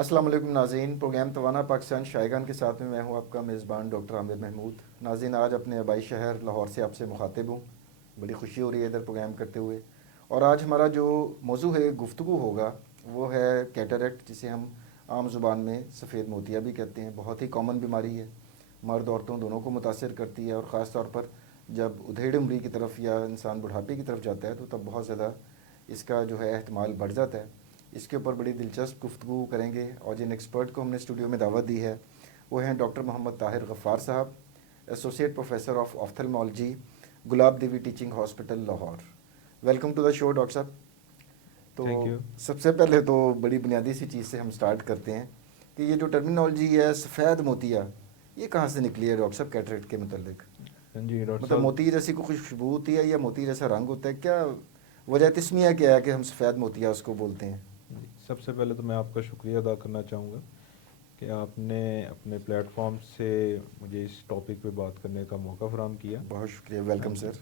अस्सलाम वालेकुम नाज़रीन। प्रोग्राम तवाना पाकिस्तान शायगान के साथ में मैं हूं आपका मेज़बान डॉक्टर आमिर महमूद। नाज़रीन, आज अपने आबाई शहर लाहौर से आपसे मुखातिब हूं। बड़ी खुशी हो रही है इधर प्रोग्राम करते हुए। और आज हमारा जो मौजू है गुफ्तगू होगा वो है कैटरेक्ट, जिसे हम आम ज़ुबान में सफ़ेद मोतिया भी कहते हैं। बहुत ही कॉमन बीमारी है, मर्द औरतों दोनों को मुतासर करती है। और ख़ास तौर पर जब उधेड़ उम्री की तरफ या इंसान बुढ़ापे की तरफ जाता है तो तब बहुत ज़्यादा इसका जो है एहतमाल बढ़ जाता है। इसके ऊपर बड़ी दिलचस्प गुफ्तगू करेंगे और जिन एक्सपर्ट को हमने स्टूडियो में दावत दी है वो हैं डॉक्टर मोहम्मद ताहिर गफ़ार साहब, associate professor of ophthalmology, Gulab Devi teaching hospital Lahore. Welcome to the show doctor साहब। तो थैंक यू। सबसे पहले तो बड़ी बुनियादी सी चीज़ से हम स्टार्ट करते हैं कि ये जो टर्मिनोलॉजी है सफ़ेद मोतिया, ये कहाँ से निकली है डॉक्टर साहब कैटरेक्ट के मतलब? जी डॉक्टर मतलब साहब। मोती जैसी कोई खुशबू होती है या मोती जैसा रंग होता है, क्या वजह तस्मिया क्या है कि हम सफ़ेद मोतिया उसको बोलते हैं? जी, सबसे पहले तो मैं आपका शुक्रिया अदा करना चाहूँगा कि आपने अपने प्लेटफॉर्म से मुझे इस टॉपिक पे बात करने का मौका फराहम किया। बहुत शुक्रिया, हाँ वेलकम जी। सर।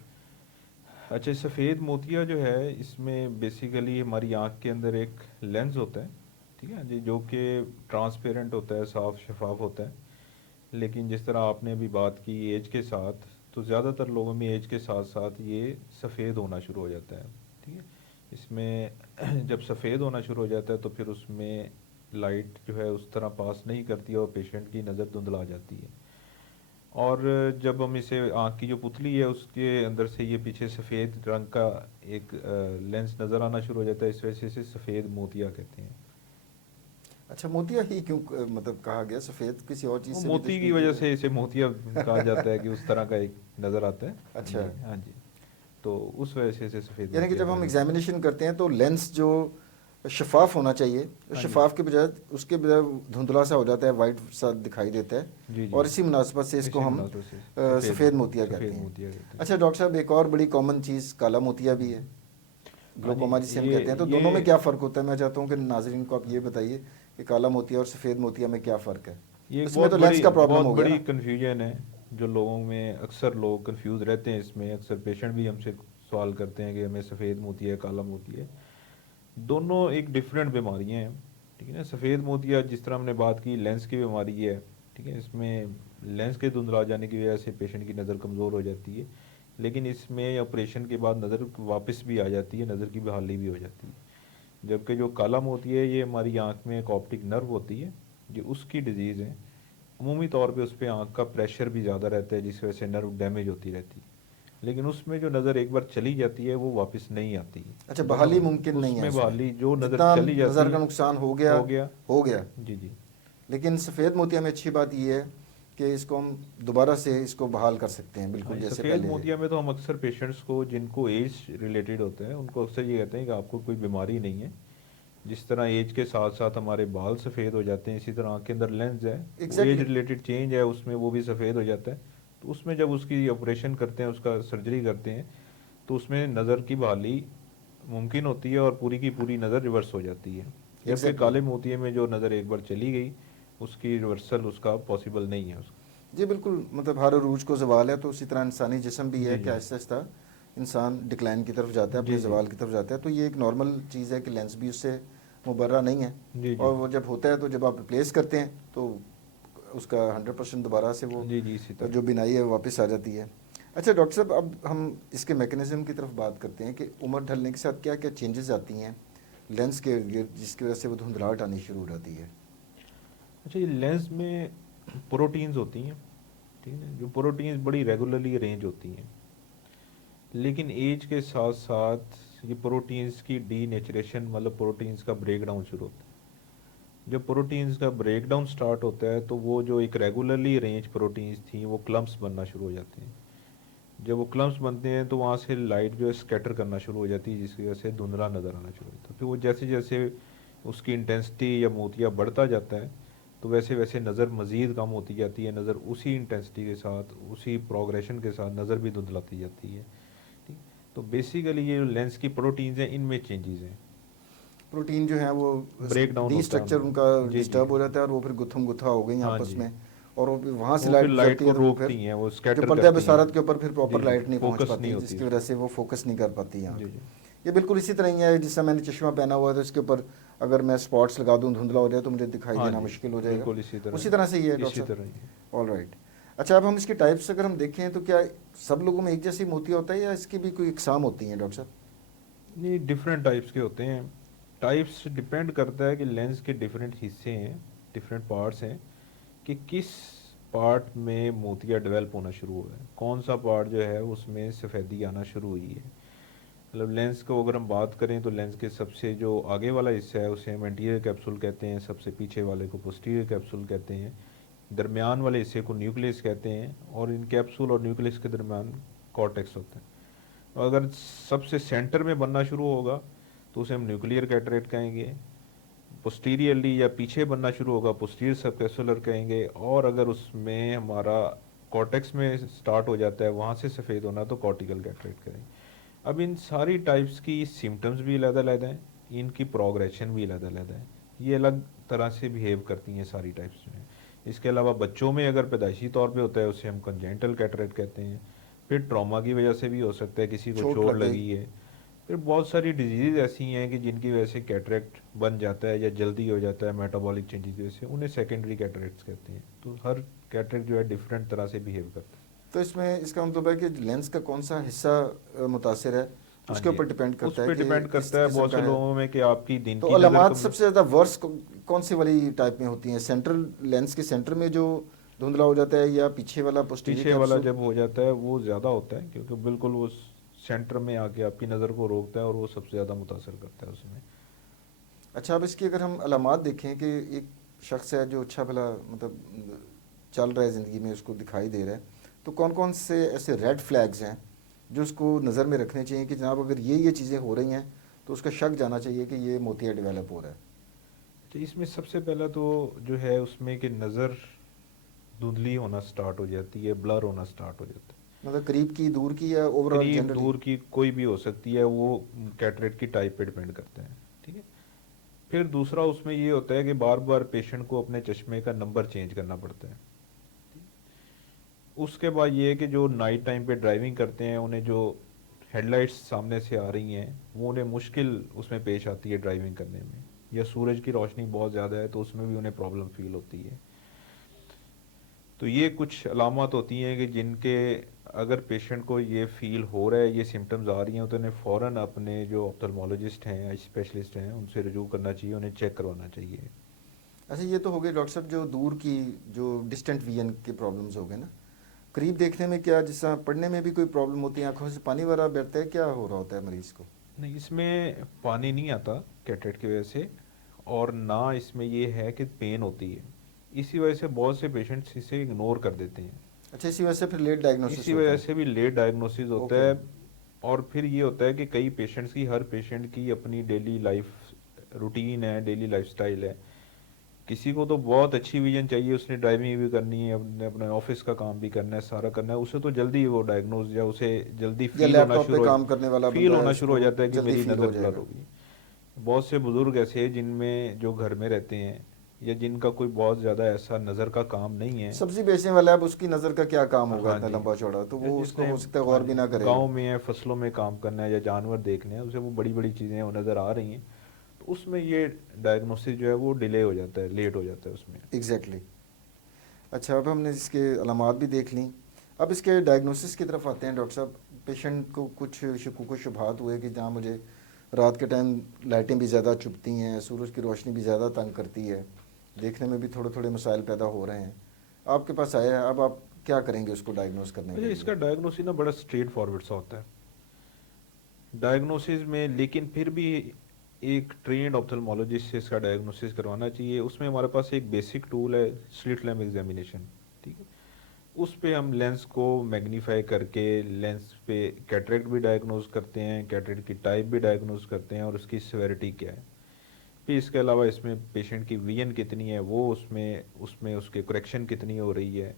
अच्छा, सफ़ेद मोतिया जो है इसमें बेसिकली हमारी आँख के अंदर एक लेंस होता है, ठीक है जी, जो कि ट्रांसपेरेंट होता है, साफ शफाफ होता है। लेकिन जिस तरह आपने अभी बात की एज के साथ, तो ज़्यादातर लोगों में एज के साथ साथ ये सफ़ेद होना शुरू हो जाता है, ठीक है। इसमें जब सफ़ेद होना शुरू हो जाता है तो फिर उसमें लाइट जो है उस तरह पास नहीं करती है और पेशेंट की नज़र धुंधला जाती है। और जब हम इसे आँख की जो पुतली है उसके अंदर से ये पीछे सफ़ेद रंग का एक लेंस नज़र आना शुरू हो जाता है, इस वजह से इसे सफ़ेद मोतिया कहते हैं। अच्छा, मोतिया ही क्यों मतलब कहा गया? सफ़ेद किसी और चीज़ वो से भी मोती की तशबीह की वजह जाए? से इसे मोतिया कहा जाता है कि उस तरह का एक नज़र आता है। अच्छा, जी हाँ जी। तो उस वजह से इसे सफ़ेद यानी कि मोतिया जब कहा हम जाता है। एग्जामिनेशन करते हैं तो लेंस जो शफाफ होना चाहिए, तो हाँ जी। शफाफ के बजाय उसके बजाय धुंधला सा हो जाता है, वाइट सा दिखाई देता है। जी जी। और इसी मुनासबत से इसको इसी हम मुनासब से सफ़ेद सफ़ेद मोतिया कहते सफ़ेद हैं। मोतिया कहते हैं। अच्छा डॉक्टर साहब, एक और बड़ी कॉमन चीज़ काला मोतिया भी है, हाँ जी। ग्लोकोमा जिसे हम ये कहते हैं। तो दोनों में ये क्या फ़र्क होता है? मैं चाहता हूँ कि नाजरीन को आप ये बताइए कि काला मोतिया और सफ़ेद मोतिया में क्या फ़र्क है। ये एक इसमें तो लेंस का प्रॉब्लम बहुत हो गया बड़ी ना? कन्फ्यूजन है जो लोगों में, अक्सर लोग कंफ्यूज रहते हैं इसमें। अक्सर पेशेंट भी हमसे सवाल करते हैं कि हमें सफ़ेद मोतिया है, काला मोतिया है। दोनों एक डिफरेंट बीमारियां हैं, ठीक है ना। सफ़ेद मोतिया जिस तरह हमने बात की लेंस की बीमारी है, ठीक है। इसमें लेंस के धुंधला जाने की वजह से पेशेंट की नज़र कमज़ोर हो जाती है, लेकिन इसमें ऑपरेशन के बाद नज़र वापस भी आ जाती है, नज़र की बहाली भी हो जाती है। जबकि जो काला मोतिया है ये हमारी आँख में एक ऑप्टिक नर्व होती है, जो उसकी डिजीज़ है। अमूमी तौर पे उस पर आँख का प्रेशर भी ज़्यादा रहता है जिस वजह से नर्व डैमेज होती रहती है। लेकिन उसमें जो नज़र एक बार चली जाती है वो वापस नहीं आती है। अच्छा, दोनों बहाली में मुमकिन नहीं है उसमें उसमें? बहाली, जो नज़र जितना चली जाती नज़र का है नुकसान हो गया हो गया। हो गया। जी जी। लेकिन सफ़ेद मोतिया में अच्छी बात यह है कि इसको हम दोबारा से इसको बहाल कर सकते हैं, हाँ बिल्कुल जी, जैसे सफ़ेद पहले है। मोतिया में तो हम अक्सर पेशेंट्स को जिनको एज रिलेटेड होते हैं उनको अक्सर ये कहते हैं कि आपको कोई बीमारी नहीं है। जिस तरह एज के साथ साथ हमारे बाल सफ़ेद हो जाते हैं, इसी तरह आँख के अंदर लेंस है, वो एज एग्जैक्टली। रिलेटेड चेंज है उसमें, वो भी सफ़ेद हो जाता है। तो उसमें जब उसकी ऑपरेशन करते हैं, उसका सर्जरी करते हैं, तो उसमें नज़र की बहाली मुमकिन होती है और पूरी की पूरी नज़र रिवर्स हो जाती है। जबकि एग्जैक्टली। काले मोतिये में जो नज़र एक बार चली गई उसकी रिवर्सल उसका पॉसिबल नहीं है उसका। जी बिल्कुल, मतलब हर अरूज को ज़वाल है, तो उसी तरह इंसानी जिस्म भी है जी कि जी। आहिस्ता आहिस्ता इंसान डिक्लाइन की तरफ जाता है, अपने जी जी। ज़वाल की तरफ जाता है। तो ये एक नॉर्मल चीज़ है कि लेंस भी उससे मुबर्रा नहीं है। जी जी। और वो जब होता है तो जब आप रिप्लेस करते हैं तो उसका 100% दोबारा से वो जी जी, इसी तरह। जो बिनाई है वो वापस आ जाती है। अच्छा डॉक्टर साहब, अब हम इसके मैकेनिज़्म की तरफ बात करते हैं कि उम्र ढलने के साथ क्या क्या चेंजेस आती हैं लेंस के इर्द गिर्द, जिसकी वजह से वो धुंधलाहट आनी शुरू हो जाती है। अच्छा, ये लेंस में प्रोटीन्स होती हैं, ठीक है, जो प्रोटीन्स बड़ी रेगुलरली अरेंज होती हैं। लेकिन एज के साथ साथ ये प्रोटीन्स की डी नेचुरेशन, मतलब प्रोटीन्स का ब्रेक डाउन शुरू होता है। जब प्रोटीन्स का ब्रेक डाउन स्टार्ट होता है तो वो जो एक रेगुलरली अरेंज प्रोटीन्स थी वो क्लम्प्स बनना शुरू हो जाते हैं। जब वो क्लम्प्स बनते हैं तो वहाँ से लाइट जो है स्कैटर करना शुरू हो जाती है, जिसकी वजह से धुंधला नज़र आना शुरू होता है। फिर वो जैसे जैसे उसकी इंटेंसिटी या मोतिया बढ़ता जाता है तो वैसे वैसे नज़र मज़ीद कम होती जाती है, नज़र उसी इंटेंसिटी के साथ, उसी प्रोग्रेशन के साथ नज़र भी धुंधलाती जाती है, ठीक। तो बेसिकली ये लेंस की प्रोटीन्स हैं, इनमें चेंजेस हैं, प्रोटीन जो है वो ब्रेक डाउन डी होता है स्ट्रक्चर उनका उनका। जी जी। डिस्टर्ब हो जाता है और वो फिर गुत्थम गुत्था हो गई हाँ आपस जी। में। और वो वहाँ से वो लाइट फिर लाइट गुजरती को है तो वो फिर रोकती हैं, वो जो स्कैटर पर्दा करती हैं। बसारत के ऊपर फिर जी प्रॉपर जी, लाइट नहीं पहुँच फोकस पाती, नहीं होती जिसकी उसकी। वजह से वो फोकस नहीं कर पाती आँख। जी जी। ये बिल्कुल इसी तरह ही है जिस समय मैंने चश्मा पहना हुआ है तो इसके ऊपर अगर मैं स्पॉट्स लगा दूं, धुंधला हो जाए तो मुझे दिखाई हाँ देना जी, मुश्किल हो जाएगा। बिल्कुल इसी तरह उसी तरह से ये है इसी डॉक्टर तरह ही है। साहब। All right. अच्छा, अब हम इसके टाइप्स अगर हम देखें तो क्या सब लोगों में एक जैसी मोतिया होता है या इसकी भी कोई इकसाम होती हैं डॉक्टर साहब? ये डिफरेंट टाइप्स के होते हैं। टाइप्स डिपेंड करता है कि लेंस के डिफरेंट हिस्से हैं, डिफरेंट पार्ट्स हैं, कि किस पार्ट में मोतिया डेवलप होना शुरू हुआ है, कौन सा पार्ट जो है उसमें सफ़ेदी आना शुरू हुई है। मतलब लेंस को अगर हम बात करें तो लेंस के सबसे जो आगे वाला हिस्सा है उसे हम एंटीरियर कैप्सूल कहते हैं, सबसे पीछे वाले को पोस्टीरियर कैप्सूल कहते हैं, दरमियान वाले हिस्से को न्यूक्लियस कहते हैं, और इन कैप्सूल और न्यूक्लियस के दरमियान कॉर्टेक्स होता है। और अगर सबसे सेंटर में बनना शुरू होगा तो उसे हम न्यूक्लियर कैटरेक्ट कहेंगे। पोस्टीरियरली या पीछे बनना शुरू होगा पोस्टीरियर सबकैप्सुलर कहेंगे। और अगर उसमें हमारा कॉर्टेक्स में स्टार्ट हो जाता है, वहाँ से सफ़ेद होना, तो कॉर्टिकल कैटरेक्ट करेंगे। अब इन सारी टाइप्स की सिम्टम्स भी अलग-अलग हैं, इनकी प्रोग्रेशन भी अलग-अलग है, ये अलग तरह से बिहेव करती हैं सारी टाइप्स में। इसके अलावा बच्चों में अगर पैदाइशी तौर पे होता है उसे हम कंजेंटल कैटरेक्ट कहते हैं। फिर ट्रॉमा की वजह से भी हो सकता है, किसी को चोट चोट लग गई। लगी है। फिर बहुत सारी डिजीज़ ऐसी हैं कि जिनकी वजह से कैटरेक्ट बन जाता है या जल्दी हो जाता है मेटाबॉलिक चेंजेस की वजह से, उन्हें सेकेंडरी कैटरेक्ट्स कहते हैं। तो हर कैटरेक्ट जो है डिफरेंट तरह से बिहेव करता है। तो इसमें इसका मतलब है कि लेंस का कौन सा हिस्सा मुतासिर है, हाँ उसके जी, ऊपर डिपेंड उस करता है पे कि डिपेंड किस करता है किस्म बहुत का से है। लोगों में कि आपकी दिन तो की नज़र अलामात कमजोर। सबसे ज़्यादा वर्स कौन सी वाली टाइप में होती हैं? सेंट्रल लेंस के सेंटर में जो धुंधला हो जाता है, या पीछे वाला पोस्टीरियर पीछे वाला कैप्सूल? जब हो जाता है वो ज़्यादा होता है, क्योंकि बिल्कुल वो सेंटर में आके आपकी नज़र को रोकता है और वो सबसे ज़्यादा मुतासर करता है उसमें। अच्छा, अब इसकी अगर हम अलामात देखें कि एक शख्स है जो अच्छा भला मतलब चल रहा है ज़िंदगी में, उसको दिखाई दे रहा है, तो कौन कौन से ऐसे रेड फ्लैग्स हैं जो उसको नज़र में रखने चाहिए कि जनाब अगर ये चीज़ें हो रही हैं तो उसका शक जाना चाहिए कि ये मोतिया डेवलप हो रहा है? तो इसमें सबसे पहला तो जो है उसमें कि नज़र धुंधली होना स्टार्ट हो जाती है, ब्लर होना स्टार्ट हो जाता है। मतलब करीब की, दूर की, या ओवरऑल करीब जनरली? दूर की कोई भी हो सकती है, वो कैटरेक्ट की टाइप पे डिपेंड करता है। ठीक है। फिर दूसरा उसमें ये होता है कि बार बार पेशेंट को अपने चश्मे का नंबर चेंज करना पड़ता है। उसके बाद ये है कि जो नाइट टाइम पे ड्राइविंग करते हैं उन्हें जो हेडलाइट्स सामने से आ रही हैं वो उन्हें मुश्किल उसमें पेश आती है ड्राइविंग करने में, या सूरज की रोशनी बहुत ज़्यादा है तो उसमें भी उन्हें प्रॉब्लम फील होती है। तो ये कुछ अलामत होती हैं कि जिनके अगर पेशेंट को ये फील हो रहा है, ये सिम्टम्स आ रही हैं, तो उन्हें फ़ौरन अपने जो ऑप्थल्मोलॉजिस्ट हैं, स्पेशलिस्ट हैं, उनसे रुजू करना चाहिए, उन्हें चेक करवाना चाहिए। अच्छा, ये तो हो गई डॉक्टर साहब जो दूर की, जो डिस्टेंट विजन के प्रॉब्लम्स हो गए ना। करीब देखने में क्या, जिस तरह पढ़ने में भी कोई प्रॉब्लम होती है, आंखों से पानी वगैरह बहता है, क्या हो रहा होता है मरीज़ को? नहीं, इसमें पानी नहीं आता कैटरेक्ट की वजह से, और ना इसमें ये है कि पेन होती है। इसी वजह से बहुत से पेशेंट्स इसे इग्नोर कर देते हैं। अच्छा, इसी वजह से फिर लेट डायग्नोसिस इसी होता वजह है। से भी लेट डायग्नोसिस होता ओके। है। और फिर ये होता है कि कई पेशेंट्स की, हर पेशेंट की अपनी डेली लाइफ रूटीन है, डेली लाइफस्टाइल है। किसी को तो बहुत अच्छी विजन चाहिए, उसने ड्राइविंग भी करनी है, अपने अपने ऑफिस का काम भी करना है, सारा करना है, उसे तो जल्दी वो डायग्नोज या उसे जल्दी या फील होना लैपटॉप पे शुरू हो काम करने वाला फील बंदा है, होना शुरू हो उसको जाता है कि जल्दी मेरी फील नज़र हो ब्लर जाएगा। होगी। बहुत से बुजुर्ग ऐसे हैं जिनमें जो घर में रहते हैं या जिनका कोई बहुत ज़्यादा ऐसा नज़र का काम नहीं है। सब्जी बेचने वाला है, अब उसकी नज़र का क्या काम होगा हाँ इतना जी। लंबा चौड़ा, तो या वो उसको जिसने, हो सकता है हाँ गौर भी जी, ना करेगा। गांव में है, फसलों में काम करना है या जानवर देखने हैं, उसे वो बड़ी बड़ी चीज़ें वो नज़र आ रही हैं, तो उसमें ये डायग्नोसिस जो है वो डिले हो जाता है, लेट हो जाता है उसमें। एग्जैक्टली। अच्छा, अब हमने इसके अलामात भी देख ली, अब इसके डायग्नोसिस की तरफ आते हैं डॉक्टर साहब। पेशेंट को कुछ शकूक व शुबहात हुए कि जहाँ मुझे रात के टाइम लाइटें भी ज़्यादा चुभती हैं, सूरज की रोशनी भी ज़्यादा तंग करती है, देखने में भी थोड़े थोड़े मसाइल पैदा हो रहे हैं, आपके पास आया है, अब आप क्या करेंगे उसको डायग्नोस करने अच्छा, के लिए? इसका डायग्नोसिस ना बड़ा स्ट्रेट फॉरवर्ड सा होता है डायग्नोसिस में, लेकिन फिर भी एक ट्रेंड ऑप्थल्मोलॉजिस्ट से इसका डायग्नोसिस करवाना चाहिए। उसमें हमारे पास एक बेसिक टूल है, स्लिट लैम्प एग्जामिनेशन। ठीक है। उस पे हम लेंस को मैग्नीफाई करके लेंस पे कैटरेक्ट भी डायग्नोज करते हैं, कैटरेक्ट की टाइप भी डायग्नोज करते हैं और उसकी सेवेरिटी क्या है। फिर इसके अलावा इसमें पेशेंट की विजन कितनी है, वो उसमें उसमें उसके करेक्शन कितनी हो रही है।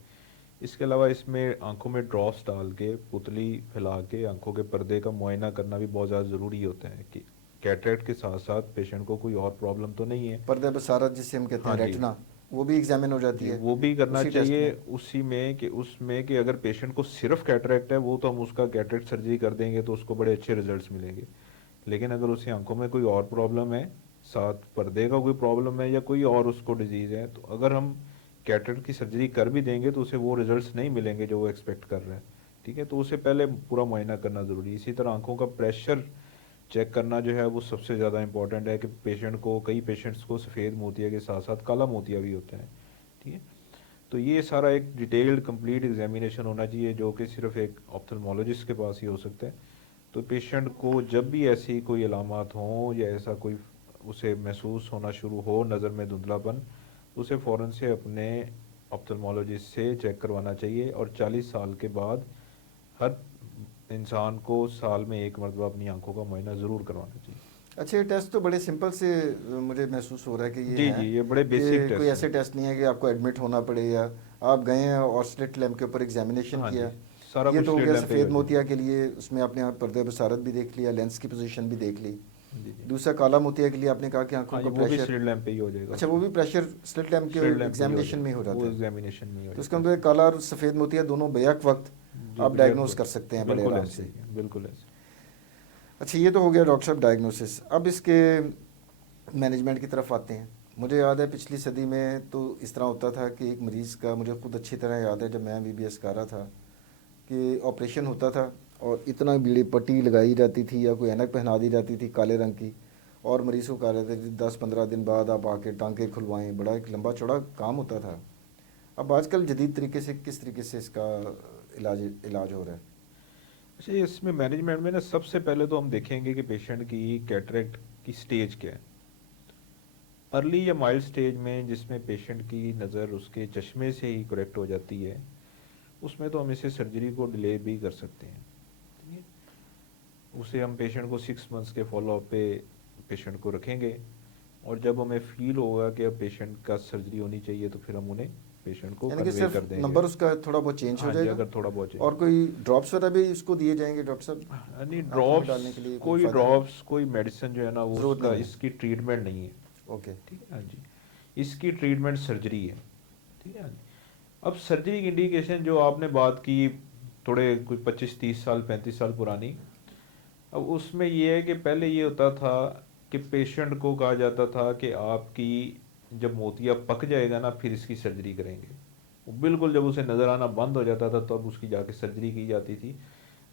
इसके अलावा इसमें आंखों में ड्रॉप्स डाल के, पुतली फैला के आंखों के पर्दे का मुआयना करना भी बहुत ज़्यादा ज़रूरी होता है कि कैटरेक्ट के साथ साथ पेशेंट को कोई और प्रॉब्लम तो नहीं है। पर्दे बसारत जिसे हम कहते हाँ हैं, जी। रेटिना, वो भी एग्जामिन हो जाती जी, है वो भी करना उसी टेस्ट चाहिए। में? उसी में कि उसमें कि अगर पेशेंट को सिर्फ कैटरेक्ट है, वो तो हम उसका कैटरेक्ट सर्जरी कर देंगे तो उसको बड़े अच्छे रिजल्ट्स मिलेंगे। लेकिन अगर उसकी आंखों में कोई और प्रॉब्लम है साथ पर्दे का कोई प्रॉब्लम है या कोई और उसको डिजीज़ है, तो अगर हम कैटरेक्ट की सर्जरी कर भी देंगे तो उसे वो रिजल्ट्स नहीं मिलेंगे जो वो एक्सपेक्ट कर रहा है। ठीक है, तो उसे पहले पूरा मुआयना करना ज़रूरी है। इसी तरह आंखों का प्रेशर चेक करना जो है वो सबसे ज़्यादा इंपॉर्टेंट है कि पेशेंट को, कई पेशेंट्स को सफ़ेद मोतिया के साथ साथ काला मोतिया भी होता है। ठीक है, तो ये सारा एक डिटेल्ड कंप्लीट एग्जामिनेशन होना चाहिए जो कि सिर्फ एक ऑप्थल्मोलॉजिस्ट के पास ही हो सकता है। तो पेशेंट को जब भी ऐसी कोई अलामत हों या ऐसा कोई उसे महसूस होना शुरू हो नज़र में धुंधलापन, उसे फ़ौरन से अपने ऑप्थल्मोलॉजिस्ट से चेक करवाना चाहिए। और 40 साल के बाद हर इंसान को साल में एक मरतबा अपनी आंखों का मुआयना ज़रूर करवाना चाहिए। अच्छा, ये टेस्ट तो बड़े सिंपल से मुझे महसूस हो रहा है कि ये जी हैं जी, ये बड़े बेसिक कि कोई टेस्ट ऐसे हैं। टेस्ट नहीं है कि आपको एडमिट होना पड़े या आप गए हैं और स्लिट लैम्प के ऊपर एग्जामिनेशन हाँ जी, किया। सारा ये कुछ तो हो स्टेट गया लैम्प पे ही सफ़ेद हो जाएगा। मोतिया के लिए, उसमें आपने पर्दे बसारत भी देख लिया, लेंस की पोजीशन भी देख ली। जी जी, दूसरा काला मोतिया के लिए आपने कहा कि आंखों हाँ का जी, वो भी प्रेशर। स्टेट लैम्प पे ही हो जाएगा अच्छा, वो उसमें। भी प्रेशर स्लिट लैम्प के स्टेट लैम्प पे ही हो एग्जामिनेशन में ही हो जाएगा, जाता वो है। एग्जामिनेशन में ही हो तो इसका जाता है मतलब उसमें। काला और सफ़ेद मोतिया दोनों बैक वक्त जी आप बेशक डायग्नोस कर सकते हैं बड़े बिल्कुल आराम ऐसे से। ही है, बिल्कुल ऐसे। अच्छा, ये तो हो गया डॉक्टर साहब डायग्नोसिस। अब इसके मैनेजमेंट की तरफ आते हैं। मुझे याद है पिछली सदी में तो इस तरह होता था कि एक मरीज़ का, मुझे खुद अच्छी तरह याद है जब मैं बीबीएस कर रहा था, कि ऑपरेशन होता था और इतना बड़ी पट्टी लगाई जाती थी या कोई ऐनक पहना दी जाती थी काले रंग की, और मरीज़ को कहा जाता था 10-15 दिन बाद आप आके टांके खुलवाएं। बड़ा एक लंबा चौड़ा काम होता था। अब आजकल जदीद तरीके से किस तरीके से इसका इलाज इलाज हो रहा है? अच्छा, इसमें मैनेजमेंट में ना सबसे पहले तो हम देखेंगे कि पेशेंट की कैटरेक्ट की स्टेज क्या है। अर्ली या माइल्ड स्टेज में जिसमें पेशेंट की नज़र उसके चश्मे से ही करेक्ट हो जाती है, उसमें तो हम इसे सर्जरी को डिले भी कर सकते हैं। ठीक है, उसे हम पेशेंट को 6 मंथ्स के फॉलोअप पे पेशेंट को रखेंगे, और जब हमें फील होगा कि अब पेशेंट का सर्जरी होनी चाहिए तो फिर हम उन्हें पेशेंट को यानी कि कन्वे सिर्फ कर देंगे। नंबर उसका थोड़ा बहुत चेंज हो हाँ जी, जाएगा, अगर थोड़ा बहुत और चेंज। कोई ड्रॉप्स वगैरह भी इसको दिए जाएंगे डॉक्टर हाँ, नहीं साहब आंखों में ड्रॉप्स, डालने के लिए? कोई कोई फ़ायदा है? ड्रॉप्स कोई मेडिसिन जो है ना वो ज़रूरत उसका नहीं है। इसकी ट्रीटमेंट नहीं है। ओके। ठीक है, हाँ जी, इसकी ट्रीटमेंट सर्जरी है। ठीक है, हाँ जी। अब सर्जरी की इंडिकेशन जो आपने बात की, थोड़े कोई 25-30 साल 35 साल पुरानी, अब उसमें ये है कि पहले ये होता था कि पेशेंट को कहा जाता था कि आपकी जब मोतिया पक जाएगा ना फिर इसकी सर्जरी करेंगे। वो बिल्कुल जब उसे नज़र आना बंद हो जाता था तब उसकी जाके सर्जरी की जाती थी।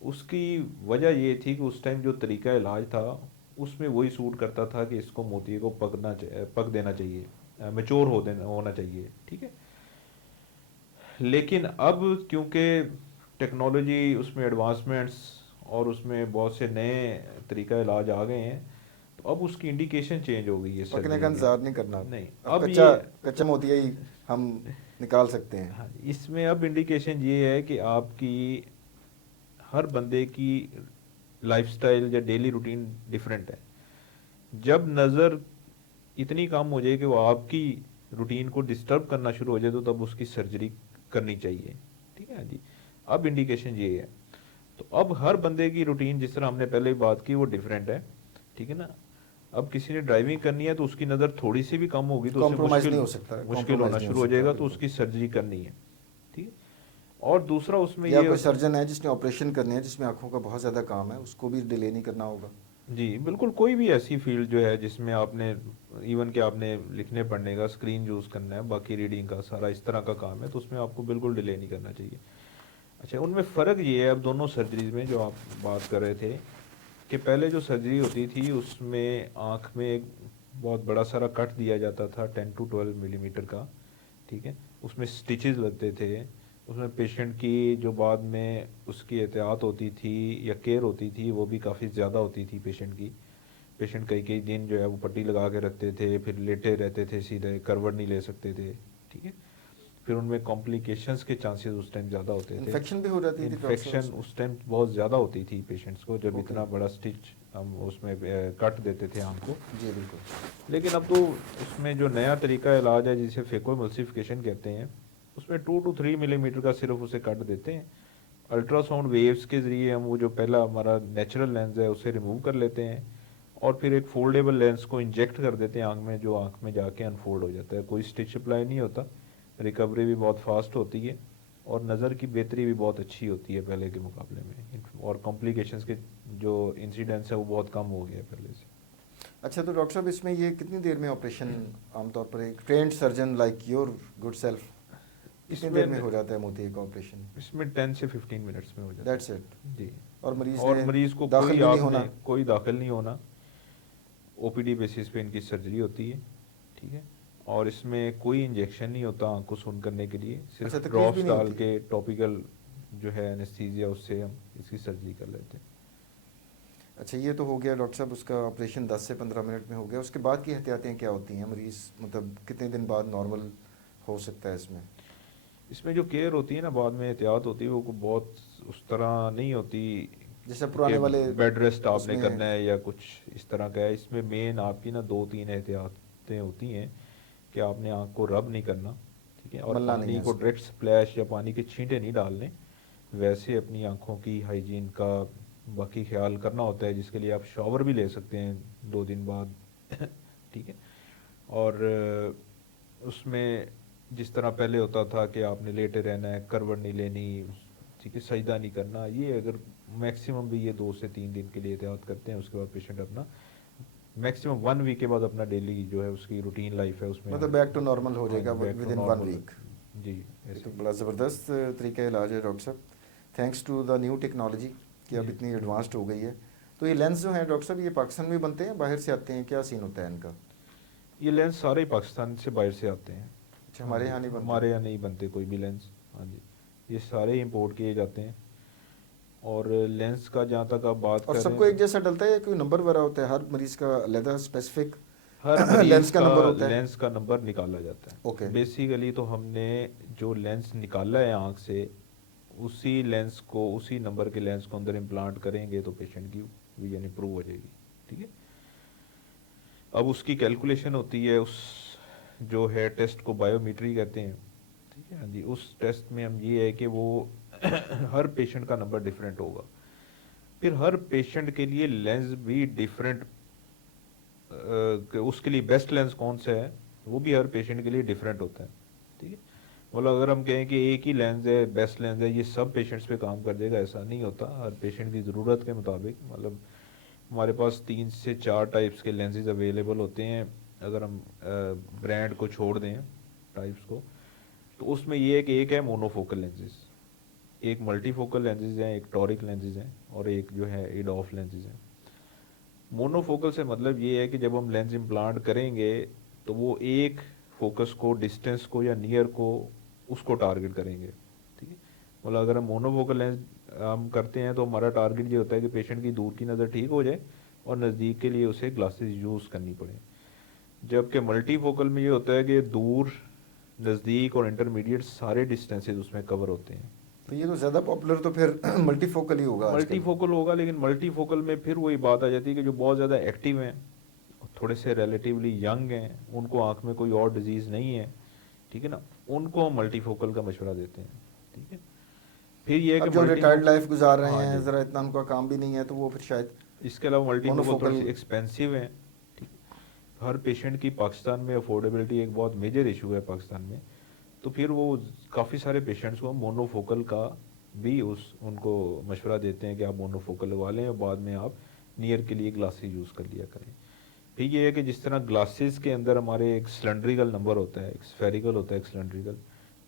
उसकी वजह ये थी कि उस टाइम जो तरीका इलाज था उसमें वही सूट करता था कि इसको मोतिये को पक देना चाहिए, मेच्योर होना चाहिए। ठीक है, लेकिन अब क्योंकि टेक्नोलॉजी उसमें एडवांसमेंट्स और उसमें बहुत से नए तरीका इलाज आ गए हैं, तो अब उसकी इंडिकेशन चेंज हो गई है पकने का सर्जरी की। इंतज़ार नहीं करना अब। नहीं, अब अब कच्चा ये कच्चा मोतिया ही हम निकाल सकते हैं। हाँ, इसमें अब इंडिकेशन ये है कि आपकी हर बंदे की लाइफस्टाइल या डेली रूटीन डिफरेंट है। जब नज़र इतनी कम हो जाए कि वो आपकी रूटीन को डिस्टर्ब करना शुरू हो जाए तो तब उसकी सर्जरी करनी चाहिए। ठीक है जी, अब इंडिकेशन ये है। तो अब हर बंदे की रूटीन, जिस तरह हमने पहले ही बात की, वो डिफरेंट है। ठीक है ना, अब किसी ने ड्राइविंग करनी है तो उसकी नज़र थोड़ी सी भी कम होगी तो उसे कॉम्प्रोमाइज़ नहीं मुश्किल हो सकता, मुश्किल कॉम्प्रोमाइज़ होना नहीं हो शुरू हो सकता, जाएगा, तो बिल्कुल। उसकी सर्जरी करनी है। ठीक है, और दूसरा उसमें या ये कोई होता है। सर्जन है जिसने ऑपरेशन करने हैं, जिसमें आंखों का बहुत ज़्यादा काम है, उसको भी डिले नहीं करना होगा। जी बिल्कुल, कोई भी ऐसी फील्ड जो है जिसमें आपने इवन कि आपने लिखने पढ़ने का, स्क्रीन यूज़ करना है, बाकी रीडिंग का सारा इस तरह का काम है, तो उसमें आपको बिल्कुल डिले नहीं करना चाहिए। अच्छा, उनमें फ़र्क ये है अब दोनों सर्जरीज में जो आप बात कर रहे थे, कि पहले जो सर्जरी होती थी उसमें आँख में एक बहुत बड़ा सारा कट दिया जाता था 10 to 12 मिलीमीटर का। ठीक है, उसमें स्टिचेस लगते थे, उसमें पेशेंट की जो बाद में उसकी एहतियात होती थी या केयर होती थी वो भी काफ़ी ज़्यादा होती थी पेशेंट की। पेशेंट कई कई दिन जो है वो पट्टी लगा के रखते थे, फिर लेटे रहते थे, सीधे करवट नहीं ले सकते थे। ठीक है, फिर उनमें कॉम्प्लिकेशंस के चांसेस उस टाइम ज़्यादा होते थे। इन्फेक्शन भी हो जाती थी डॉक्टर साहब इन्फेक्शन उसमें? उस टाइम बहुत ज़्यादा होती थी पेशेंट्स को, जब ओके। इतना बड़ा स्टिच हम उसमें कट देते थे आंख को। जी बिल्कुल। लेकिन अब तो उसमें जो नया तरीका इलाज है जिसे फेकोएमल्सिफिकेशन कहते हैं, उसमें 2 to 3 मिलीमीटर का सिर्फ उसे कट देते हैं। अल्ट्रासाउंड वेव्स के ज़रिए हम वो जो पहला हमारा नेचुरल लेंस है उसे रिमूव कर लेते हैं, और फिर एक फोल्डेबल लेंस को इंजेक्ट कर देते हैं आँख में, जो आँख में जाके अनफोल्ड हो जाता है। कोई स्टिच अप्लाई नहीं होता, रिकवरी भी बहुत फास्ट होती है, और नज़र की बेहतरी भी बहुत अच्छी होती है पहले के मुकाबले में, और कॉम्प्लिकेशंस के जो इंसिडेंट्स है वो बहुत कम हो गया है पहले से। अच्छा, तो डॉक्टर साहब इसमें ये कितनी देर में ऑपरेशन आमतौर पर एक trend surgeon like your good self कितनी देर में इसमें हो जाता है मोती का ऑपरेशन? इसमें 10 से 15 मिनट्स में हो जाता दैट्स इट। है जी। और मरीज और ने मरीज को दाखिल भी नहीं होना? कोई दाखिल नहीं होना, ओपीडी बेसिस पे इनकी सर्जरी होती है, ठीक है। और इसमें कोई इंजेक्शन नहीं होता आँख को सुन्न करने के लिए, अच्छा, सिर्फ तकलीफ भी ड्रॉप्स नहीं डाल होती? के टॉपिकल जो है एनेस्थीसिया उससे हम इसकी सर्जरी कर लेते हैं। अच्छा, ये तो हो गया डॉक्टर साहब, उसका ऑपरेशन 10 से 15 मिनट में हो गया। उसके बाद की एहतियातें क्या होती हैं? मरीज मतलब कितने दिन बाद नॉर्मल हो सकता है इसमें? इसमें जो केयर होती है ना, बाद में एहतियात होती है, वो बहुत उस तरह नहीं होती जैसे कि पुराने वाले बेड रेस्ट आपने उसमें करना है या कुछ इस तरह का है। इसमें मेन आपकी ना 2-3 एहतियातें होती हैं कि आपने आँख को रब नहीं करना, ठीक है, और मलना नहीं पानी है को इसमें। डायरेक्ट स्प्लैश या पानी के छींटे नहीं डालने। वैसे अपनी आँखों की हाइजीन का बाकी ख्याल करना होता है, जिसके लिए आप शॉवर भी ले सकते हैं 2 दिन बाद ठीक है। और उसमें जिस तरह पहले होता था कि आपने लेटे रहना है, करवट नहीं लेनी, ठीक है, सजदा नहीं करना, ये अगर मैक्सिमम भी ये 2 से 3 दिन के लिए एहतियात करते हैं, उसके बाद पेशेंट अपना मैक्सिमम 1 वीक के बाद अपना डेली जो है उसकी रूटीन लाइफ है उसमें मतलब बैक टू नॉर्मल हो हाँ जाएगा जी, back with two in 1 normal. Week? जी ये तो ऐसे। बड़ा ज़बरदस्त तरीका इलाज है डॉक्टर साहब, thanks to the new technology कि अब जी। इतनी एडवांस्ड हो गई है। तो ये लेंस जो हैं डॉक्टर साहब, ये पाकिस्तान में बनते हैं बाहर से आते हैं, क्या सीन होता है इनका? ये लेंस सारे ही पाकिस्तान से बाहर से आते हैं। अच्छा, हाँ हमारे जी, यहाँ नहीं बनते? हमारे यहाँ नहीं बनते कोई भी लेंस। हाँ जी, ये सारे इंपोर्ट किए जाते हैं। और लेंस का जहाँ तक आप बात और कर रहे सबको हैं, एक जैसा डलता है या कोई नंबर वगैरह होता है? हर मरीज का अलग स्पेसिफिक हर मरीज लेंस का का नंबर होता है? लेंस का नंबर निकाला जाता है। ओके। बेसिकली तो हमने जो लेंस निकाला है आँख से, उसी लेंस को, उसी नंबर के लेंस को अंदर इम्प्लांट करेंगे तो पेशेंट की विजन इंप्रूव हो जाएगी, ठीक है। अब उसकी कैलकुलेशन होती है, उस जो है टेस्ट को बायोमेट्री कहते हैं, ठीक है। हाँ जी, उस टेस्ट में हम ये है कि वो हर पेशेंट का नंबर डिफरेंट होगा। फिर हर पेशेंट के लिए लेंस भी डिफरेंट, उसके लिए बेस्ट लेंस कौन सा है वो भी हर पेशेंट के लिए डिफरेंट होता है, ठीक है। मतलब अगर हम कहें कि एक ही लेंस है, बेस्ट लेंस है, ये सब पेशेंट्स पे काम कर देगा, ऐसा नहीं होता। हर पेशेंट की ज़रूरत के मुताबिक, मतलब हमारे पास 3 से 4 टाइप्स के लेंसेज अवेलेबल होते हैं। अगर हम ब्रांड को छोड़ दें, टाइप्स को, तो उसमें ये है कि एक है मोनोफोकल लेंसेज, एक मल्टीफोकल लेंसेज हैं, एक टॉरिक लेंसेज हैं, और एक जो है एड ऑफ लेंसेज हैं। मोनोफोकल से मतलब ये है कि जब हम लेंस इम्प्लांट करेंगे तो वो एक फोकस को, डिस्टेंस को या नियर को, उसको टारगेट करेंगे, ठीक है। मतलब अगर हम मोनोफोकल लेंस हम करते हैं तो हमारा टारगेट ये होता है कि पेशेंट की दूर की नज़र ठीक हो जाए और नज़दीक के लिए उसे ग्लासेस यूज़ करनी पड़े। जबकि मल्टीफोकल में ये होता है कि दूर, नज़दीक और इंटरमीडिएट सारे डिस्टेंसेस उसमें कवर होते हैं। तो ये तो ज़्यादा पॉपुलर तो फिर मल्टीफोकल ही होगा आजकल। मल्टीफोकल होगा, लेकिन मल्टीफोकल में फिर वही बात आ जाती है कि जो बहुत ज़्यादा एक्टिव हैं, थोड़े से रिलेटिवली यंग हैं, उनको आँख में कोई और डिजीज़ नहीं है, ठीक है ना, उनको हम मल्टीफोकल का मशवरा देते हैं, ठीक है। फिर ये है कि अब जो रिटायर्ड मल्टीफोकल, लाइफ गुजार रहे हाँ हैं, जी, ज़रा इतना उनका काम भी नहीं है, तो वो फिर शायद इसके अलावा मल्टीफोकल थोड़ी मोनोफोकल। सी एक्सपेंसिव है, ठीक। हर पेशेंट की पाकिस्तान में अफोर्डेबिलिटी एक बहुत मेजर इशू है पाकिस्तान में। तो फिर वो काफ़ी सारे पेशेंट्स को मोनोफोकल का भी उनको मशवरा देते हैं कि आप मोनोफोकल लगवा लें और बाद में आप नियर के लिए ग्लासेस यूज़ कर लिया करें। फिर ये है कि जिस तरह ग्लासेस के अंदर हमारे एक सिलेंड्रिकल नंबर होता है, एक स्फेरिकल होता है, एक सिलेंड्रिकल,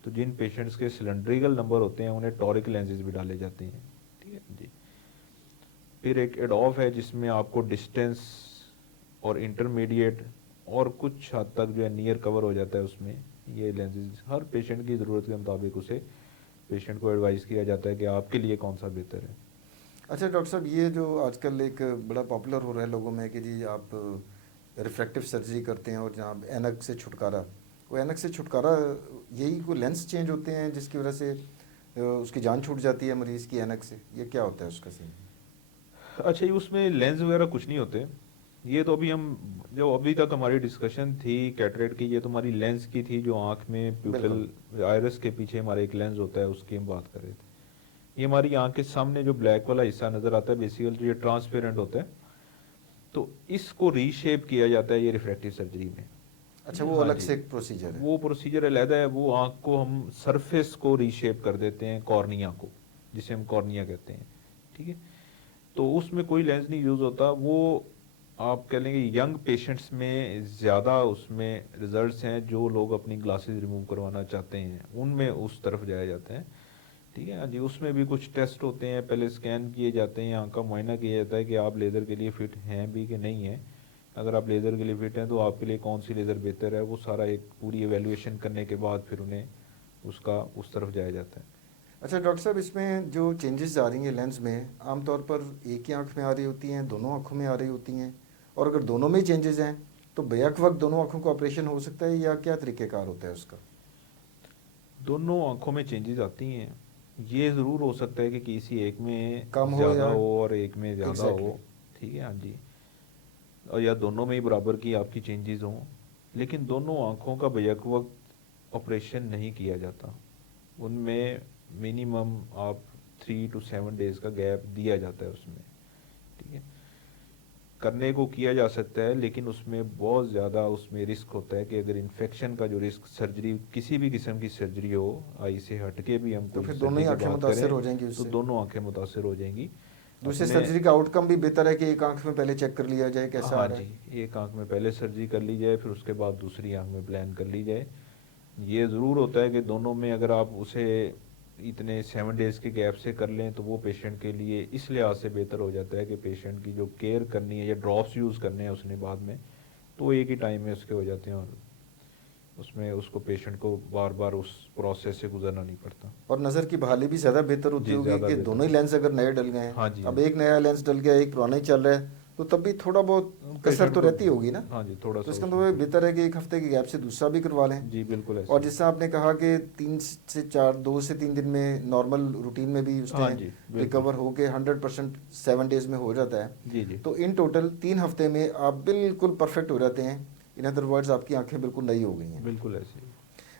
तो जिन पेशेंट्स के सिलेंड्रिकल नंबर होते हैं उन्हें टॉरिक लेंसेज भी डाले जाते हैं, ठीक है जी। फिर एक एडॉफ है जिसमें आपको डिस्टेंस और इंटरमीडिएट और कुछ हद तक जो है नियर कवर हो जाता है उसमें। ये लेंसेज हर पेशेंट की ज़रूरत के मुताबिक उसे पेशेंट को एडवाइस किया जाता है कि आपके लिए कौन सा बेहतर है। अच्छा डॉक्टर साहब, ये जो आजकल एक बड़ा पॉपुलर हो रहा है लोगों में कि जी आप रिफ्रैक्टिव सर्जरी करते हैं और जहाँ ऐनक से छुटकारा, वो ऐनक से छुटकारा यही कोई लेंस चेंज होते हैं जिसकी वजह से उसकी जान छूट जाती है मरीज़ की ऐनक से? ये क्या होता है उसका सीन? अच्छा, ये उसमें लेंस वगैरह कुछ नहीं होते। ये तो अभी हम, जो अभी तक हमारी डिस्कशन थी कैटरेक्ट की, ये तो हमारी लेंस की थी, जो आँख में बिल्कुल। प्यूपिल आयरस के पीछे हमारा एक लेंस होता है, उसकी हम बात कर रहे थे। ये हमारी आँख के सामने जो ब्लैक वाला हिस्सा नज़र आता है, बेसिकली ये ट्रांसपेरेंट होता है, तो इसको रीशेप किया जाता है ये रिफ्रैक्टिव सर्जरी में। अच्छा, वो हाँ अलग जी, से एक प्रोसीजर है? वो प्रोसीजर अलहदा है। वो आँख को हम सरफेस को रीशेप कर देते हैं, कॉर्निया को, जिसे हम कॉर्निया कहते हैं, ठीक है। तो उसमें कोई लेंस नहीं यूज़ होता। वो आप कह लेंगे यंग पेशेंट्स में ज़्यादा उसमें रिजल्ट्स हैं, जो लोग अपनी ग्लासेस रिमूव करवाना चाहते हैं उनमें उस तरफ जाया जाता है। ठीक है हाँ जी, उसमें भी कुछ टेस्ट होते हैं, पहले स्कैन किए जाते हैं, आँख का मुआयना किया जाता है कि आप लेज़र के लिए फ़िट हैं भी कि नहीं है। अगर आप लेज़र के लिए फ़िट हैं तो आपके लिए कौन सी लेज़र बेहतर है, वो सारा एक पूरी एवेल्यूएशन करने के बाद फिर उन्हें उसका उस तरफ जाया जाता है। अच्छा डॉक्टर साहब, इसमें जो चेंजेस आ रही हैं लेंस में, आमतौर पर एक ही आंख में आ रही होती हैं, दोनों आंखों में आ रही होती हैं, और अगर दोनों में ही चेंजेस हैं तो बेक वक्त दोनों आंखों का ऑपरेशन हो सकता है, या क्या तरीक़ेकार होता है उसका? दोनों आंखों में चेंजेस आती हैं। ये ज़रूर हो सकता है कि किसी एक में कम हो ज़्यादा या हो और एक में ज़्यादा एग्जैक्टली हो। ठीक है हाँ जी, और या दोनों में ही बराबर की आपकी चेंजेस हों, लेकिन दोनों आंखों का बैक वक्त ऑपरेशन नहीं किया जाता। उनमें मिनिमम आप 3 to 7 डेज का गैप दिया जाता है उसमें। ठीक है, करने को किया जा सकता है, लेकिन उसमें बहुत ज़्यादा उसमें रिस्क होता है कि अगर इन्फेक्शन का जो रिस्क, सर्जरी किसी भी किस्म की सर्जरी हो, आई से हट के भी हम तो कोई फिर दोनों सर्जरी ही की आंखें बात मुतासर करें, हो जाएंगी तो उससे। दोनों आंखें मुतासर हो जाएंगी। दूसरी अपने सर्जरी का आउटकम भी बेहतर है कि एक आंख में पहले चेक कर लिया जाए कैसा आ हाँ रहा जी, है। एक आंख में पहले सर्जरी कर ली जाए, फिर उसके बाद दूसरी आंख में प्लान कर ली जाए। ये ज़रूर होता है कि दोनों में अगर आप उसे इतने 7 डेज के गैप से कर लें तो वो पेशेंट के लिए इस लिहाज से बेहतर हो जाता है कि पेशेंट की जो केयर करनी है या ड्रॉप्स यूज़ करने हैं उसने बाद में, तो वो एक ही टाइम में उसके हो जाते हैं, और उसमें उसको पेशेंट को बार बार उस प्रोसेस से गुजरना नहीं पड़ता। और नज़र की बहाली भी ज़्यादा बेहतर होती जी होगी ज़्यादा कि बेहतर दोनों ही होता लेंस अगर नए डल गए है। हैं। हाँ जी हाँ अब जी, एक नया लेंस डल गया, एक पुराना ही चल रहा है, तो तब भी थोड़ा बहुत कसर पेशेंट तो को रहती होगी ना। हाँ जी थोड़ा तो सा इसका उसमें तो कुछ, बेहतर है कि एक हफ्ते के गैप से दूसरा भी करवा लें। जी बिल्कुल और ऐसे ही। जिससे आपने कहा कि 3 से 4, 2 से 3 दिन में नॉर्मल रूटीन में भी उसने हाँ जी बिल्कुल। रिकवर होके 100% 7 डेज में हो जाता है। जी जी तो इन टोटल 3 हफ्ते में आप बिल्कुल परफेक्ट हो जाते हैं। इन अदर वर्ड्स, आपकी आंखें बिल्कुल नई हो गई हैं। बिल्कुल ऐसे ही।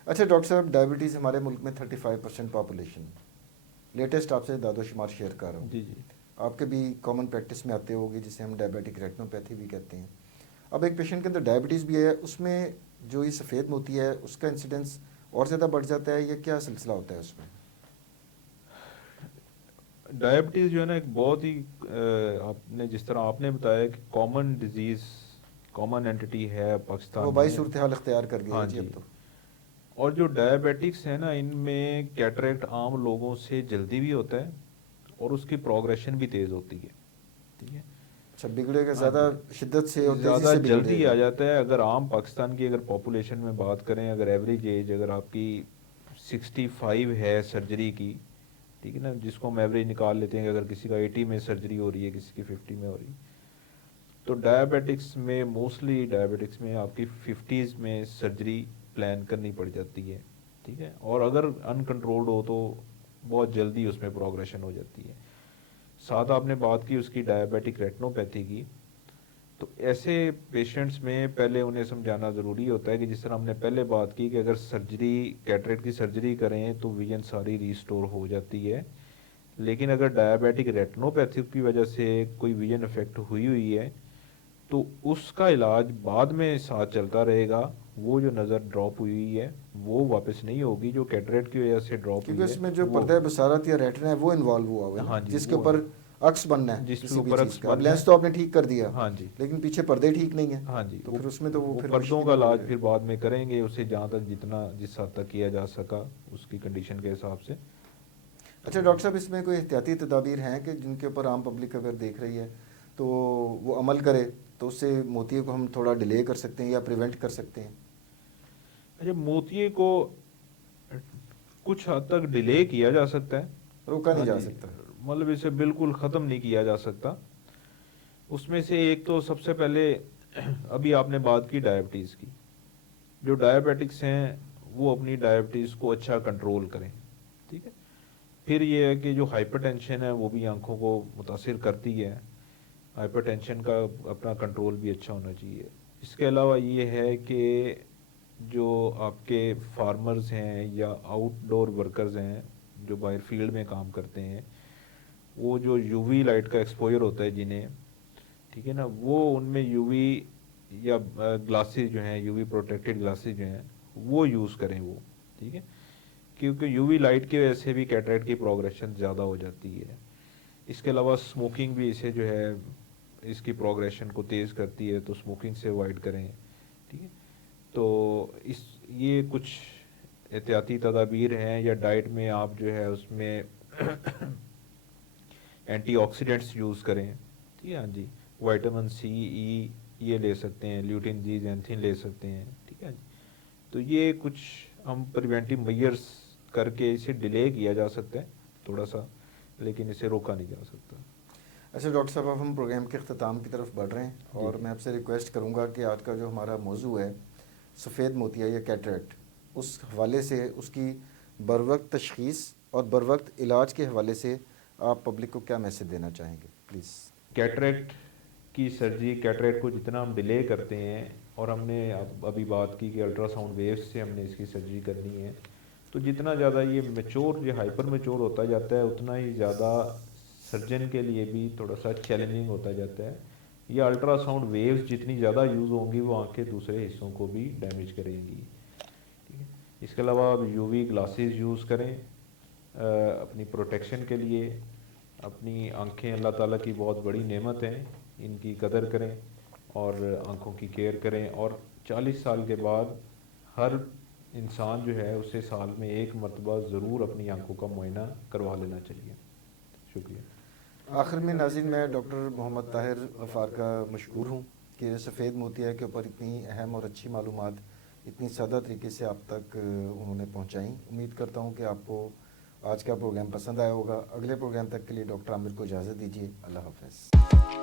अच्छा डॉक्टर साहब, डायबिटीज़ हमारे मुल्क में 35% पॉपुलेशन, लेटेस्ट आपसे दादोशुमार शेयर कर रहा हूँ। जी जी आपके भी कॉमन प्रैक्टिस में आते होगी, जिसे हम डायबिटिक रेटिनोपैथी भी कहते हैं। अब एक पेशेंट के अंदर डायबिटीज़ भी है, उसमें जो ये सफ़ेद मोती है उसका इंसिडेंस और ज़्यादा बढ़ जाता है, या क्या सिलसिला होता है उसमें? डायबिटीज़ जो है ना, एक बहुत ही आपने जिस तरह आपने बताया कि कॉमन डिजीज़, कॉमन एंटिटी है पाकिस्तान वबाई में। सूरत हाल अख्तियार कर गया है हाँ जी जी, अब तो। और जो डायबिटिक्स है ना, इनमें कैटरेक्ट आम लोगों से जल्दी भी होता है और उसकी प्रोग्रेशन भी तेज़ होती है। ठीक है अच्छा, बिगड़ेगा हाँ ज़्यादा जी, शिद्दत से और तेज़ी ज़्यादा से जल्दी आ बिगड़ेगा। जाता है। अगर आम पाकिस्तान की अगर पॉपुलेशन में बात करें, अगर एवरेज एज अगर आपकी 65 है सर्जरी की, ठीक है ना, जिसको हम एवरेज निकाल लेते हैं कि अगर किसी का 80 में सर्जरी हो रही है, किसी की 50 में हो रही है, तो डायबिटिक्स में मोस्टली डायबिटिक्स में आपकी 50s में सर्जरी प्लान करनी पड़ जाती है। ठीक है, और अगर अनकंट्रोल्ड हो तो बहुत जल्दी उसमें प्रोग्रेशन हो जाती है। साथ आपने बात की उसकी डायबिटिक रेटिनोपैथी की, तो ऐसे पेशेंट्स में पहले उन्हें समझाना ज़रूरी होता है कि जिस तरह हमने पहले बात की कि अगर सर्जरी, कैटरेक्ट की सर्जरी करें तो विजन सारी रिस्टोर हो जाती है, लेकिन अगर डायबिटिक रेटिनोपैथी की वजह से कोई विजन इफेक्ट हुई हुई है तो उसका इलाज बाद में साथ चलता रहेगा। वो जो नज़र ड्रॉप हुई हुई है वो वापस नहीं होगी, जो कैटरेक्ट की वजह से ड्रॉप हुई क्योंकि है उसमें जो वो, पर्दा बसारत या रेटिना है वो इन्वॉल्व हुआ हुआ है ना, हाँ जी जिसके वो ऊपर है, अक्स बनना है जिसके किसी भी ऊपर चीज़ अक्स का। अब बनना लेंस है। तो आपने ठीक कर दिया, हाँ जी लेकिन पीछे पर्दे ठीक नहीं है, हाँ जी, तो फिर उसमें तो वो वो फिर पर्दों का मुश्किल हो इलाज जाएगा। फिर बाद में करेंगे, उसे जहाँ तक जितना जिस हद तक किया जा सका उसकी कंडीशन के हिसाब से। अच्छा तो डॉक्टर साहब, इसमें कोई एहतियाती तदाबीर हैं कि जिनके ऊपर आम पब्लिक अगर देख रही है तो वो अमल करे, तो उससे मोतियों को हम थोड़ा डिले कर सकते हैं या प्रिवेंट कर सकते हैं? अच्छा, मोतिये को कुछ हद तक डिले किया जा सकता है। रोका नहीं हाँ जा जी, सकता। मतलब इसे बिल्कुल ख़त्म नहीं किया जा सकता। उसमें से एक तो सबसे पहले अभी आपने बात की डायबिटीज़ की, जो डायबिटिक्स हैं वो अपनी डायबिटीज़ को अच्छा कंट्रोल करें। ठीक है, फिर ये है कि जो हाइपरटेंशन है वो भी आंखों को मुतासिर करती है, हाइपरटेंशन का अपना कंट्रोल भी अच्छा होना चाहिए। इसके अलावा ये है कि जो आपके फार्मर्स हैं या आउटडोर वर्कर्स हैं जो बाहर फील्ड में काम करते हैं, वो जो यूवी लाइट का एक्सपोजर होता है जिन्हें, ठीक है ना, वो उनमें यूवी या ग्लासेस जो हैं, यूवी प्रोटेक्टेड ग्लासेस जो हैं वो यूज़ करें वो। ठीक है, क्योंकि यूवी लाइट की वजह से भी कैटरेक्ट की प्रोग्रेशन ज़्यादा हो जाती है। इसके अलावा स्मोकिंग भी इसे जो है इसकी प्रोग्रेशन को तेज़ करती है, तो स्मोकिंग से अवॉइड करें, ठीक है। तो इस ये कुछ एहतियाती तदाबीर हैं, या डाइट में आप जो है उसमें एंटीऑक्सीडेंट्स यूज़ करें, ठीक है। हाँ जी, विटामिन सी, ई ये ले सकते हैं, ल्यूटिन जी जैंथिन ले सकते हैं, ठीक है जी। तो ये कुछ हम प्रिवेंटिव मेजर्स करके इसे डिले किया जा सकता है थोड़ा सा, लेकिन इसे रोका नहीं जा सकता। अच्छा डॉक्टर साहब, अब हम प्रोग्राम के अख्ताम की तरफ बढ़ रहे हैं जी और जी। मैं आपसे रिक्वेस्ट करूंगा कि आज का जो हमारा मौजू है सफ़ेद मोतिया या कैटरेक्ट, उस हवाले से उसकी बरवक्त तशख़ीस और बरवक्त इलाज के हवाले से आप पब्लिक को क्या मैसेज देना चाहेंगे प्लीज़। कैटरेक्ट की सर्जरी, कैटरेक्ट को जितना हम डिले करते हैं, और हमने अभी बात की कि अल्ट्रासाउंड वेव्स से हमने इसकी सर्जरी करनी है, तो जितना ज़्यादा ये मेच्योर, ये हाइपर मेच्योर होता जाता है, उतना ही ज़्यादा सर्जन के लिए भी थोड़ा सा चैलेंजिंग होता जाता है। ये अल्ट्रासाउंड वेव्स जितनी ज़्यादा यूज़ होंगी, वो आँख के दूसरे हिस्सों को भी डैमेज करेंगी, ठीक है। इसके अलावा आप यूवी ग्लासेस यूज़ करें अपनी प्रोटेक्शन के लिए। अपनी आंखें अल्लाह ताला की बहुत बड़ी नेमत हैं, इनकी कदर करें और आंखों की केयर करें। और 40 साल के बाद हर इंसान जो है उसे साल में एक मरतबा ज़रूर अपनी आंखों का मुआयना करवा लेना चाहिए। शुक्रिया। आखिर में नाज़रीन, मैं डॉक्टर मोहम्मद ताहिर गफ़ार का मशकूर हूँ कि सफ़ेद मोतिया के ऊपर इतनी अहम और अच्छी मालूमात इतनी सादा तरीके से आप तक उन्होंने पहुँचाई। उम्मीद करता हूँ कि आपको आज का प्रोग्राम पसंद आया होगा। अगले प्रोग्राम तक के लिए डॉक्टर आमिर को इजाज़त दीजिए। अल्लाह हाफ़िज़।